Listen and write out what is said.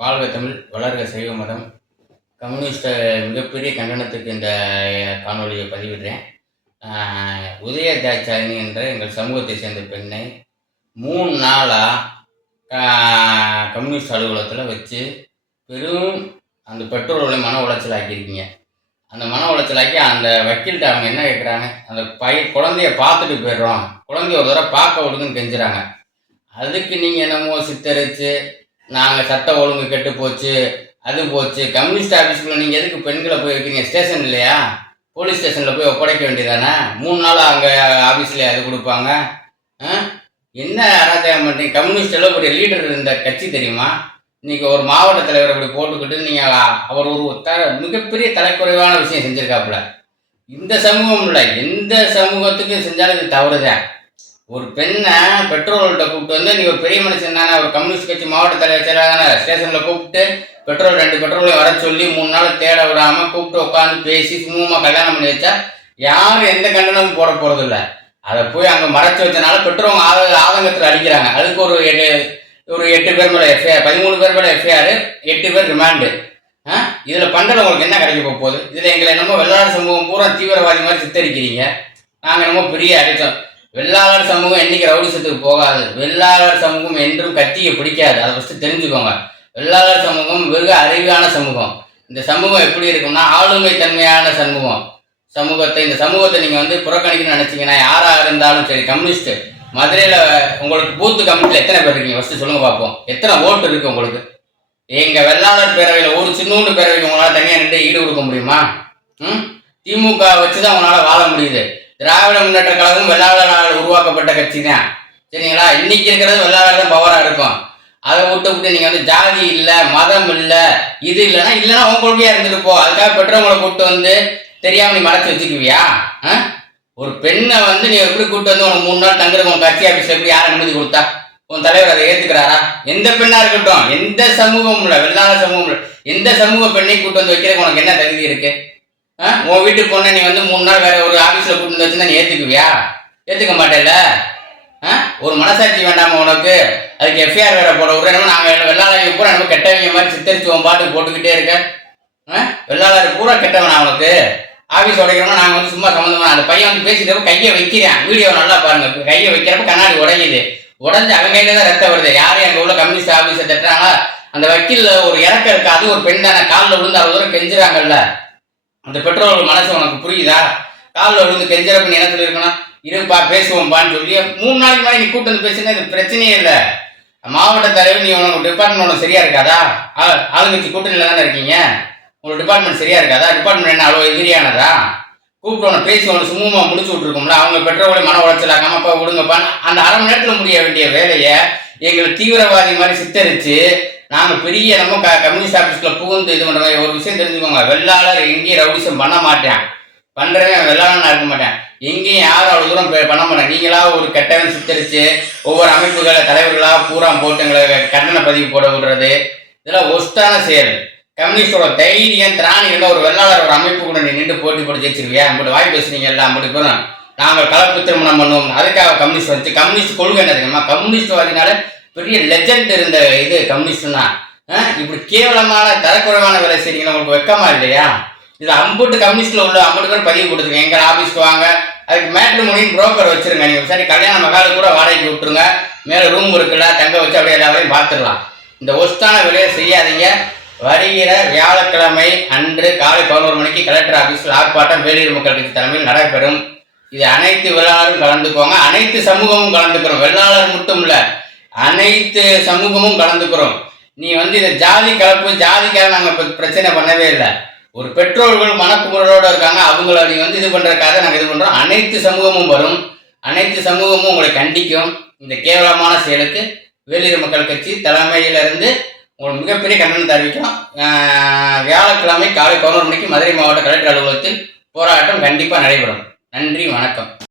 வாழ்க தமிழ் வளர்க சைவ மதம். கம்யூனிஸ்ட மிகப்பெரிய கண்டனத்துக்கு இந்த காணொலியை பதிவிடுறேன். உதய தாட்சாயினி என்ற எங்கள் சமூகத்தை சேர்ந்த பெண்ணை மூணு நாளாக கம்யூனிஸ்ட் அலுவலகத்தில் வச்சு பெரும் அந்த பெற்றோர்களை மன உளைச்சல் ஆக்கியிருக்கீங்க. அந்த மன உளைச்சலாக்கி அந்த வக்கீல்கிட்ட அவங்க என்ன கேட்குறாங்க அந்த பை குழந்தைய பார்த்துட்டு போயிடுறோம் குழந்தைய ஒரு தடவை பார்க்க விடுங்கன்னு கெஞ்சுறாங்க. அதுக்கு நீங்கள் என்னமோ சித்தரித்து நாங்கள் சட்ட ஒழுங்கு கெட்டு போச்சு அது போச்சு. கம்யூனிஸ்ட் ஆஃபீஸ்க்குள்ள நீங்கள் எதுக்கு பெண்களை போய் வைக்கிறீங்க? ஸ்டேஷன் இல்லையா? போலீஸ் ஸ்டேஷனில் போய் ஒப்படைக்க வேண்டியதானே? மூணு நாள் அங்கே ஆஃபீஸில் அது கொடுப்பாங்க. என்ன அராஜகம் பண்ணுறீங்க கம்யூனிஸ்ட் எல்லாம் ஒரு லீடர் இருந்த கட்சி தெரியுமா? இன்றைக்கி ஒரு மாவட்ட தலைவர் அப்படி போட்டுக்கிட்டு நீங்கள் அவர் ஒரு த மிகப்பெரிய தலைக்குறைவான விஷயம் செஞ்சுருக்காப்புல. இந்த சமூகம் இல்லை. எந்த சமூகத்துக்கும் செஞ்சாலும் இது தவறுதான். ஒரு பெண்ணை பெட்ரோல்கிட்ட கூப்பிட்டு வந்து நீ ஒரு பெரிய மனுஷன் தானே ஒரு கம்யூனிஸ்ட் கட்சி மாவட்ட தலைவர் செயலாளர் தானே ஸ்டேஷனில் கூப்பிட்டு பெட்ரோல் ரெண்டு பெட்ரோலையும் வர சொல்லி மூணு நாள் தேட விடாமல் கூப்பிட்டு உட்காந்து பேசி சுமூகமாக கல்யாணம் பண்ணி வச்சா யாரும் எந்த கண்டனமும் போட போகிறது இல்லை அதை போய் அங்கே மறைச்சி வச்சனால பெட்ரோல் ஆத ஆதங்கத்தில் அடிக்கிறாங்க. அதுக்கு ஒரு எட்டு ஒரு எட்டு பேர் மேலே எஃப்ஐஆர் பதிமூணு பேர் மேலே எஃப்ஐஆர் எட்டு பேர் ரிமாண்டு இதில் பண்ணுறது உங்களுக்கு என்ன கிடைக்க போக போகுது? இதில் எங்களை என்னமோ வெள்ளாடு சமூகம் பூரா தீவிரவாதி மாதிரி சித்தரிக்கிறீங்க. நாங்கள் என்னமோ பெரிய அடித்தோம். வெள்ளாளர் சமூகம் என்னைக்கு ரவுடிசத்துக்கு போகாது. வெள்ளாளர் சமூகம் என்றும் கத்தியை பிடிக்காது. அதை ஃபஸ்ட்டு தெரிஞ்சுக்கோங்க. வெள்ளாளர் சமூகம் வெகு அறிவான சமூகம். இந்த சமூகம் எப்படி இருக்கும்னா ஆளுமை தன்மையான சமூகம். சமூகத்தை இந்த சமூகத்தை நீங்கள் வந்து புறக்கணிக்கணும்னு நினச்சிங்கன்னா யாராக இருந்தாலும் சரி கம்யூனிஸ்ட் மதுரையில் உங்களுக்கு பூத்து கமிட்டியில் எத்தனை பேர் இருக்கீங்க? ஃபஸ்ட்டு சொல்லுங்கள் பார்ப்போம் எத்தனை ஓட்டு இருக்குது உங்களுக்கு? எங்கள் வெள்ளாளர் பேரவையில் ஒரு சின்னூண்டு பேரவைக்கு உங்களால் தனியாக நின்று ஈடு கொடுக்க முடியுமா? ம்? திமுக வச்சு தான் உங்களால் வாழ முடியுது. திராவிட முன்னேற்ற கழகம் வெள்ளாளரால் உருவாக்கப்பட்ட கட்சி தான் சரிங்களா? இன்னைக்கு இருக்கிறது வெள்ளாளர் தான் பவராக இருக்கும். அதை விட்டு விட்டு நீங்கள் வந்து ஜாதி இல்லை மதம் இல்லை இது இல்லைன்னா இல்லைன்னா உங்க கொள்கையாக இருந்துட்டு போ. அதுக்காக பெற்றவங்களை கூப்பிட்டு வந்து தெரியாமல் நீ மறைச்சி வச்சுக்குவியா? ஆ? ஒரு பெண்ணை வந்து நீ எப்படி கூப்பிட்டு வந்து உனக்கு மூணு நாள் தங்குறது உன் கட்சி ஆஃபீஸில் எப்படி யார் அனுமதி கொடுத்தா? உன் தலைவர் அதை ஏற்றுக்கிறாரா எந்த பெண்ணாக இருக்கட்டும் எந்த சமூகமும் இல்லை வெள்ளாள சமூகம் இல்லை எந்த சமூக பெண்ணை கூட்டு வந்து வைக்கிறதுக்கு உனக்கு என்ன தகுதி இருக்குது உன் வீட்டுக்கு பொண்ணை நீ வந்து மூணு நாள் வேற ஒரு ஆஃபீஸில் கூட்டு வச்சுன்னா நீ ஏற்றுக்குவியா ஏற்றுக்க மாட்டேல்ல? ஆ? ஒரு மனசாட்சி வேண்டாமா உனக்கு? அதுக்கு எஃப்ஐஆர் வேற போட விடுறோம் நாங்கள் வெள்ளாளர் பூரா நம்ம கெட்டவங்க மாதிரி சித்தரிச்சு உன் பாட்டுக்கு போட்டுக்கிட்டே இருக்க. ஆ? வெள்ளாளர் பூரா கெட்டவனா அவனுக்கு ஆஃபீஸ் உடைக்கிறோம் நாங்கள் வந்து சும்மா சம்மந்தமாக அந்த பையன் வந்து பேசிட்டப்ப கையை வைக்கிறேன். வீடியோ நல்லா பாருங்க. கையை வைக்கிறப்ப கண்ணாடி உடையுது. உடஞ்சு அவன் கையில தான் ரத்தம் வருது. யாரும் எங்கள் உள்ள கம்யூனிஸ்ட் ஆஃபீஸை தட்டுறாங்களா அந்த வக்கீலில் ஒரு இறக்கம் இருக்கு? அது ஒரு பெண் தானே. காலில் விழுந்து அவ்வளோ தூரம் கெஞ்சுறாங்கல்ல. அந்த பெற்றோர்கள் மனசு உனக்கு புரியுதா? காலில் விழுந்து கெஞ்சறப்ப நீ என்ன சொல்லியிருக்கணும்? இருப்பா பேசுவோம்பான்னு சொல்லி மூணு நாளைக்கு மேலே நீ கூட்டு வந்து பேசினா இது பிரச்சனையே இல்லை. மாவட்ட தலைவர் நீ உனக்கு டிபார்ட்மெண்ட் உனக்கு சரியா இருக்காதா? ஆ- ஆளுங்கட்சி கூட்டணியில் தானே இருக்கீங்க? உங்களுக்கு டிபார்ட்மெண்ட் சரியா இருக்காதா? டிபார்ட்மெண்ட் என்ன அவ்வளோ எதிரியானதா? கூப்பிட்டு உனக்கு பேசி உனக்கு சுமூகமாக முடிச்சு விட்ருக்கோம்ல அவங்க பெற்றோர்களை மன உளைச்சலாக்காம அப்பா விடுங்கப்பான்னு அந்த அரை மணி நேரத்தில் முடிய வேண்டிய வேலையை எங்களை தீவிரவாதி மாதிரி சித்தரித்து நாங்கள் பெரிய நம்ம க கம்யூனிஸ்ட் ஆஃபீஸில் புகுந்து இது பண்ணுறோம் ஒரு விஷயம் தெரிஞ்சுக்கோங்க. வெள்ளாளர் எங்கேயும் ரவுடிசம் பண்ண மாட்டேன். பண்ணுறவன் வெள்ளாளனா இருக்க மாட்டேன். எங்கேயும் யாரும் அவ்வளோ தூரம் பண்ண மாட்டேன். நீங்களா ஒரு கட்டணம் சித்தரிச்சு ஒவ்வொரு அமைப்புகளை தலைவர்களா பூரா போட்டு எங்களை கட்டண பதிவு போட விடுறது. இதெல்லாம் ஒஸ்டான செயல். கம்யூனிஸ்டோட தைரியம் திராணி என்ற ஒரு வெள்ளாளர் ஒரு அமைப்பு கூட நீ நின்று போட்டி போட்டு ஜெயிச்சிருவியா? அப்படி வாய் பேசுனீங்க எல்லாம் அப்படி போகிறோம் நாங்கள் கலப்பு திருமணம் பண்ணுவோம். அதுக்காக கம்யூனிஸ்ட் வந்து கம்யூனிஸ்ட் கொள்கை என்ன தெரியுமா? கம்யூனிஸ்ட்வாதினால பெரிய லெஜண்ட் இருந்த இது கம்யூனிஸ்ட்னா இப்படி கேவலமான தரக்குறைவான வேலை செய்றீங்க உங்களுக்கு வெக்கமா இல்லையா? இது அம்புட்டு கம்யூனிஸ்ட்ல உள்ள அம்புட்டு பேர் பதிவு கொடுத்துருங்க. எங்க ஆபீஸ்க்கு வாங்க. அதுக்கு மேட்ரு மொழியும் புரோக்கர் வச்சிருங்க. நீங்க சரி கல்யாண மகாலு கூட வாடகைக்கு விட்டுருங்க. மேல ரூம் இருக்குல்ல தங்க வச்சு அப்படியே எல்லாரையும் பார்த்துடலாம். இந்த ஒஸ்டான வேலையை செய்யாதீங்க. வருகிற வியாழக்கிழமை அன்று காலை பதினோரு மணிக்கு கலெக்டர் ஆஃபீஸில் ஆர்ப்பாட்டம் வெளியூர் மக்கள் கட்சி தலைமையில் நடைபெறும். இது அனைத்து வெள்ளாளரும் கலந்துக்கோங்க. அனைத்து சமூகமும் கலந்துக்கிறோம். வெள்ளாளர் மட்டும் இல்லை அனைத்து சமூகமும் கலந்துக்கிறோம். நீ வந்து இதை ஜாதி கலப்பு ஜாதிக்காக நாங்கள் இப்போ பிரச்சனை பண்ணவே இல்லை. ஒரு பெற்றோர்கள் மனக்குமுறோடு இருக்காங்க அவங்கள நீ வந்து இது பண்ணுறதுக்காக நாங்கள் இது பண்ணுறோம் அனைத்து சமூகமும் வரும். அனைத்து சமூகமும் உங்களை கண்டிக்கும். இந்த கேவலமான செயலுக்கு வேலூர் மக்கள் கட்சி தலைமையிலிருந்து உங்களுக்கு மிகப்பெரிய கண்டனம் அறிவிக்கும் வியாழக்கிழமை காலை பதினோரு மணிக்கு மதுரை மாவட்ட கலெக்டர் அலுவலகத்தில் போராட்டம் கண்டிப்பாக நடைபெறும். நன்றி வணக்கம்.